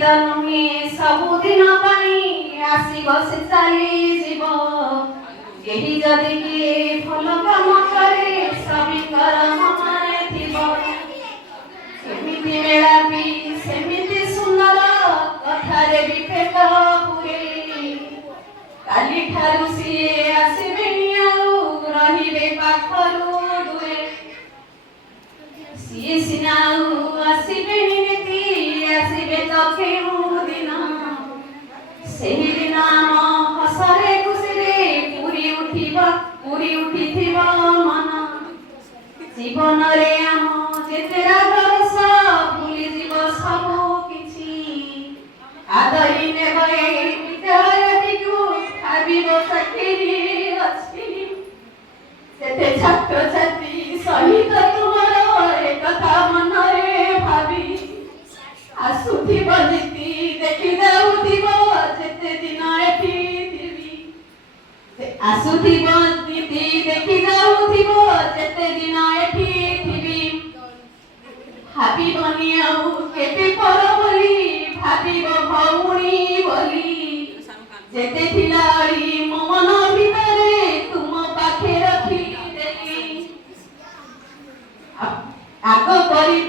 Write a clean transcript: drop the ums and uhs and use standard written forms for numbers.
ତ ନୁହେଁ ସବୁଦିନ ପାଇଁ ଆସିବ ସେ ଚାଲିଯିବ। କେହି ଯଦି କିଏ ଭଲ କାମ କରେ ସଭିଙ୍କର ମନରେ ଥିବ। ଏମିତି ମେଳାପି ସେମିତି ସୁନ୍ଦର କଥାରେ ବି ପେଟ ପୁରେ। କାଲିଠାରୁ ସିଏ ଆସିବେନି ଆଉ ରହିବେ ପାଖରୁ ଦୂରେ। ସିଏ ସିନା ଆଉ ଆସିବେନି নীতি ଆସିବେ ତ କେଉଁ ଦିନ। ସେହି ଦିନ ଆମ ହସରେ ଖୁସିରେ ପୁରି ଉଠିଥିବ ମନ। ଜୀବନରେ ଆମ ଯେତେ ରାଗ ରୋଷ ଭୁଲିଯିବ ସବୁ କିଛି। ଆଦରି ନେବ ଏ ବିଦ୍ୟାଳୟଟିକୁ ଭାବିବ ଚାକିରି ଅଛି। ସେତେ ଛାତ୍ରଛାତ୍ରୀ ସହିତ ତୁମର ଏକଥା ମନରେ ଭାବି ଆସୁଥିବ ନୀତି ଦେଖି ଯାଉଥିବ ଯେତେ ଦିନ ଏଠି ଥିବି। ଆସୁଥିବ ନୀତି ଦେଖି ଯାଉଥିବ ଯେତେ ଦିନ ଏଠି ଥିବି। ଭାବିବନି ଆଉ କେବେ ପର ବୋଲି ଭାବିବ ଭଉଣୀ ବୋଲି। ଯେତେ ଥିଲା ଅଳି ମୋ ମନ ଭିତରେ ତୁମ ପାଖେ ରଖିଦେଲି। ଆଗ କରି